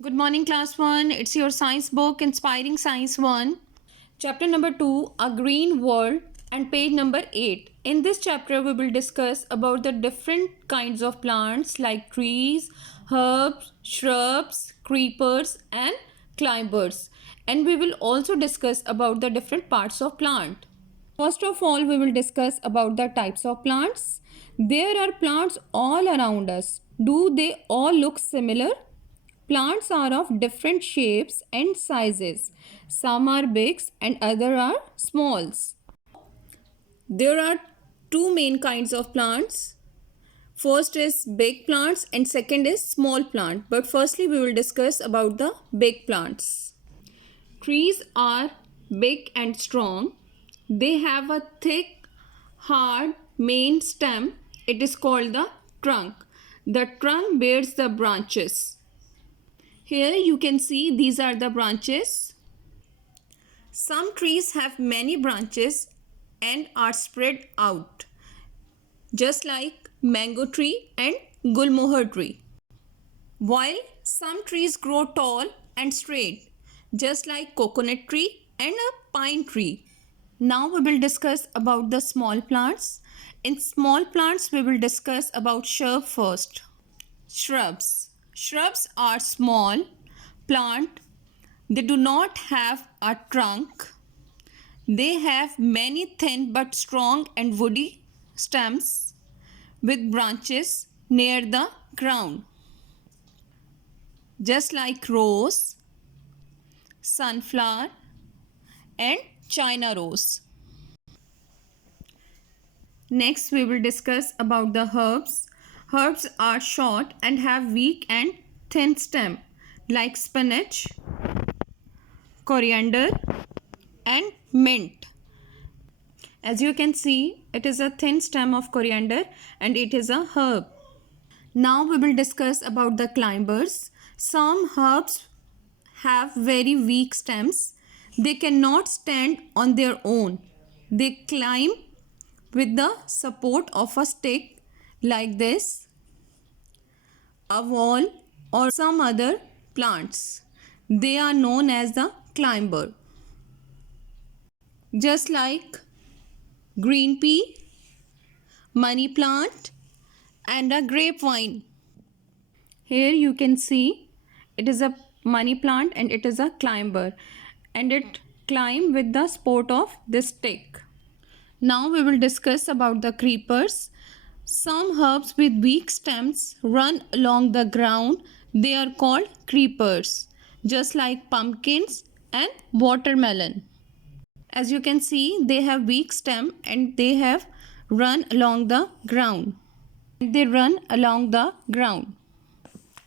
Good morning, class 1. It's your science book, Inspiring Science 1. Chapter number 2, A Green World, and page number 8. In this chapter, we will discuss about the different kinds of plants like trees, herbs, shrubs, creepers, and climbers. And we will also discuss about the different parts of plant. First of all, we will discuss about the types of plants. There are plants all around us. Do they all look similar? Plants are of different shapes and sizes. Some are big and other are smalls. There are two main kinds of plants. First is big plants and second is small plant. But firstly we will discuss about the big plants. Trees are big and strong. They have a thick, hard main stem. It is called the trunk. The trunk bears the branches. Here you can see these are the branches. Some trees have many branches and are spread out, just like mango tree and gulmohar tree. While some trees grow tall and straight, just like coconut tree and a pine tree. Now we will discuss about the small plants. In small plants we will discuss about shrub first. Shrubs. Shrubs are small plant. They do not have a trunk. They have many thin but strong and woody stems with branches near the ground. Just like rose, sunflower and China rose. Next we will discuss about the herbs. Herbs are short and have weak and thin stem like spinach, coriander and mint. As you can see, it is a thin stem of coriander and it is a herb. Now we will discuss about the climbers. Some herbs have very weak stems. They cannot stand on their own. They climb with the support of a stick like this, a wall or some other plants. They are known as the climber. Just like green pea, money plant and a grapevine. Here you can see it is a money plant and it is a climber and it climb with the support of this stick. Now we will discuss about the creepers. Some herbs with weak stems run along the ground. They are called creepers, just like pumpkins and watermelon. As you can see, they have weak stem and they have run along the ground. They run along the ground.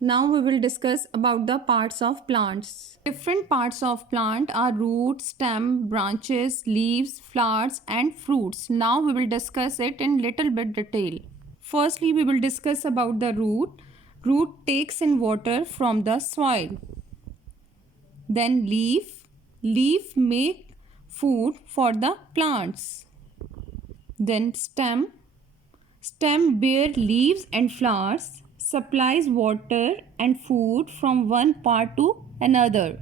Now we will discuss about the parts of plants. Different parts of plant are root, stem, branches, leaves, flowers and fruits. Now we will discuss it in little bit detail. Firstly, we will discuss about the root. Root takes in water from the soil. Then leaf. Leaf make food for the plants. Then stem. Stem bear leaves and flowers, supplies water and food from one part to another.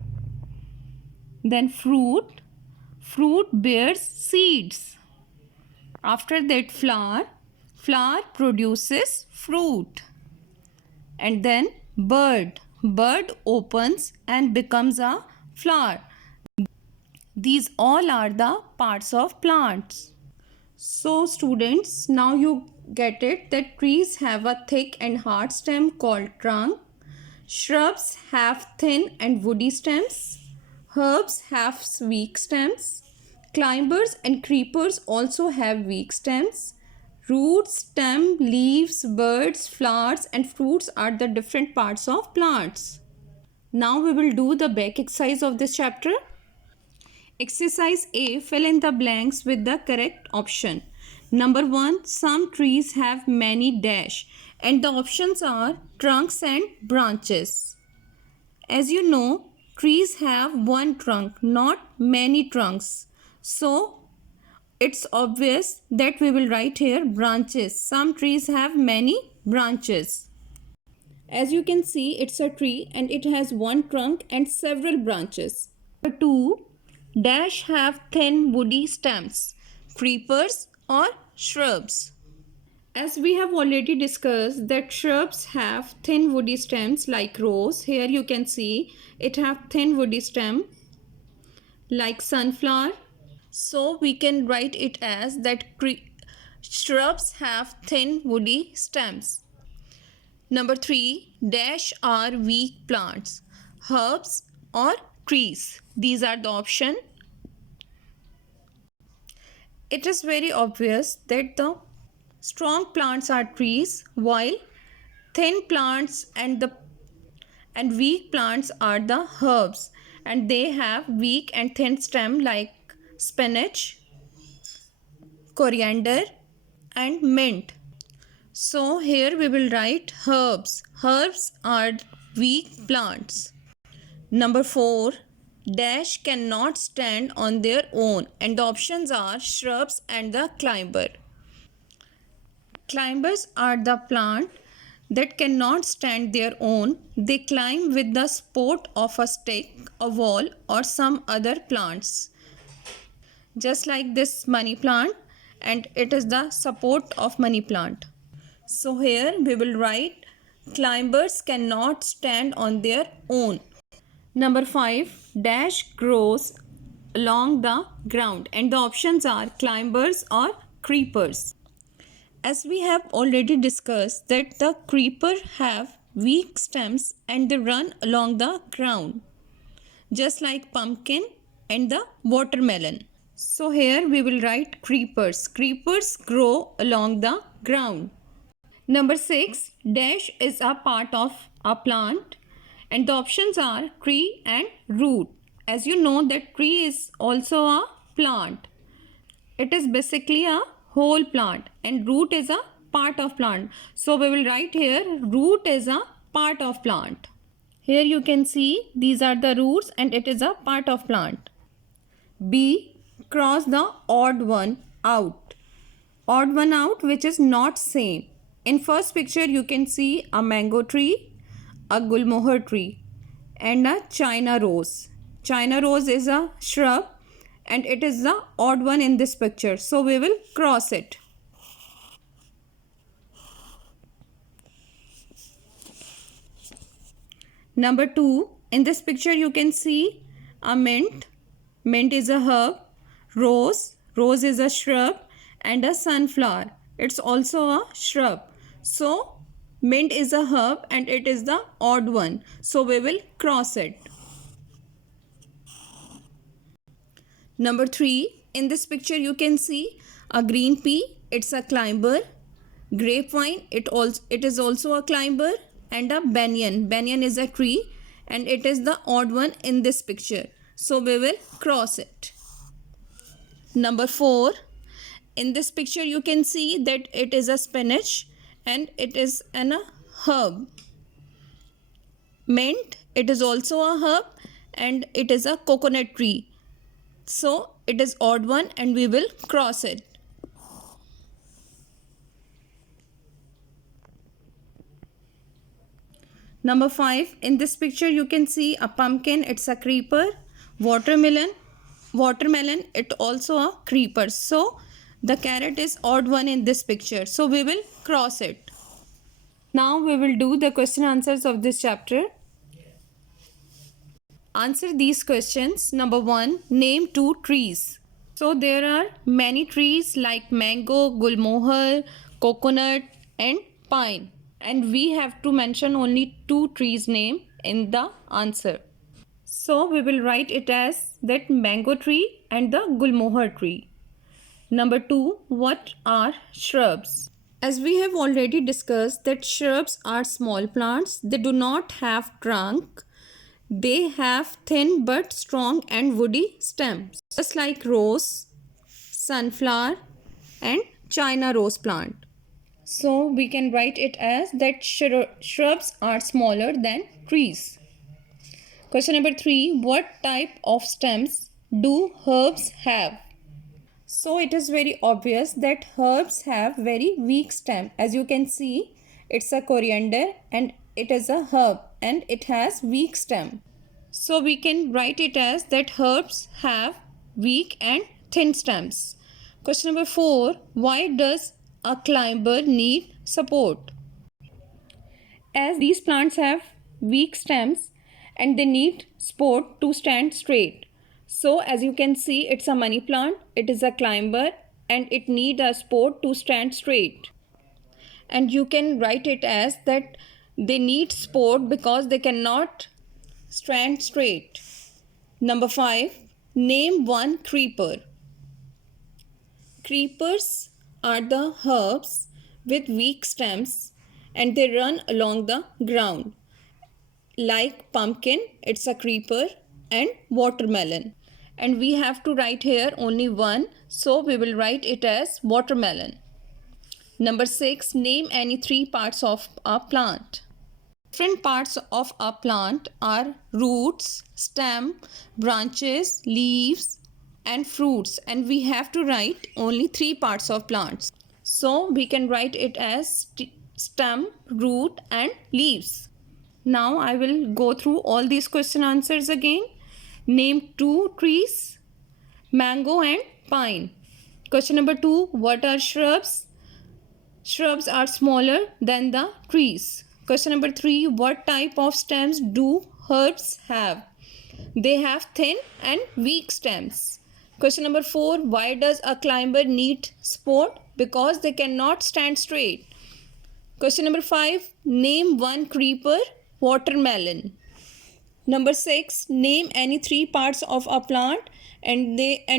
Then fruit. Fruit bears seeds. After that flower. Flower produces fruit. And then bird. Bird opens and becomes a flower. These all are the parts of plants. So students, now you get it that trees have a thick and hard stem called trunk. Shrubs have thin and woody stems. Herbs have weak stems. Climbers and creepers also have weak stems. Roots, stem, leaves, birds, flowers and fruits are the different parts of plants. Now we will do the back exercise of this chapter. Exercise A. Fill in the blanks with the correct option. Number 1. Some trees have many dash and the options are trunks and branches. As you know, trees have one trunk, not many trunks. So, it's obvious that we will write here branches. Some trees have many branches. As you can see, it's a tree and it has one trunk and several branches. Number 2. Dash have thin woody stems, creepers or shrubs. As we have already discussed that shrubs have thin woody stems like rose. Here you can see it have thin woody stem like sunflower. So we can write it as that shrubs have thin woody stems. Number 3. Dash are weak plants, herbs or trees. These are the option. It is very obvious that the strong plants are trees while thin plants and weak plants are the herbs, and they have weak and thin stem like spinach, coriander and mint. So here we will write herbs. Herbs are weak plants. Number 4. Dash cannot stand on their own, and the options are shrubs and the climber. Climbers are the plant that cannot stand their own. They climb with the support of a stick, a wall or some other plants. Just like this money plant, and it is the support of money plant. So here we will write climbers cannot stand on their own. Number 5. Dash grows along the ground, and the options are climbers or creepers. As we have already discussed that the creeper have weak stems and they run along the ground, just like pumpkin and the watermelon. So here we will write creepers. Creepers grow along the ground. Number 6. Dash is a part of a plant, and the options are tree and root. As you know that tree is also a plant. It is basically a whole plant and root is a part of plant. So we will write here root is a part of plant. Here you can see these are the roots and it is a part of plant. B. Cross the odd one out. Odd one out which is not same. In first picture you can see a mango tree, a gulmohar tree and a China rose. China rose is a shrub and it is the odd one in this picture. So we will cross it. Number 2. In this picture you can see a mint. Mint is a herb. Rose. Rose is a shrub. And a sunflower. It's also a shrub. So mint is a herb and it is the odd one. So we will cross it. Number 3. In this picture you can see a green pea. It's a climber. Grapevine. It is also a climber. And a banyan. Banyan is a tree and it is the odd one in this picture. So we will cross it. Number 4. In this picture you can see that it is a spinach and it is a herb. Mint. It is also a herb and it is a coconut tree. So it is odd one and we will cross it. Number 5. In this picture you can see a pumpkin. It's a creeper. Watermelon. It also a creeper. So the carrot is odd one in this picture. So we will cross it. Now we will do the question answers of this chapter. Answer these questions. Number 1. Name 2 trees. So there are many trees like mango, gulmohar, coconut and pine. And we have to mention only 2 trees name in the answer. So we will write it as that mango tree and the gulmohar tree. Number 2. What are shrubs? As we have already discussed that shrubs are small plants. They do not have trunk. They have thin but strong and woody stems. Just like rose, sunflower and China rose plant. So we can write it as that shrubs are smaller than trees. Question number 3. What type of stems do herbs have? So it is very obvious that herbs have very weak stem. As you can see, it's a coriander and it is a herb and it has weak stem. So we can write it as that herbs have weak and thin stems. Question number 4. Why does a climber need support? As these plants have weak stems and they need support to stand straight. So as you can see, it's a money plant, it is a climber and it needs a support to stand straight. And you can write it as that they need support because they cannot stand straight. Number 5. Name one creeper. Creepers are the herbs with weak stems and they run along the ground. Like pumpkin, it's a creeper, and watermelon. And we have to write here only one, so we will write it as watermelon. Number 6. Name any 3 parts of a plant. Different parts of a plant are roots, stem, branches, leaves, and fruits, and we have to write only 3 parts of plants. So we can write it as stem, root, and leaves. Now I will go through all these question answers again. Name 2 trees, mango and pine. Question number 2. What are shrubs? Shrubs are smaller than the trees. Question number 3. What type of stems do herbs have? They have thin and weak stems. Question number 4. Why does a climber need support? Because they cannot stand straight. Question number 5. Name one creeper. Watermelon. Number 6. Name any 3 parts of a plant and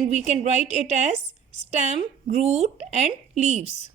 we can write it as stem, root and leaves.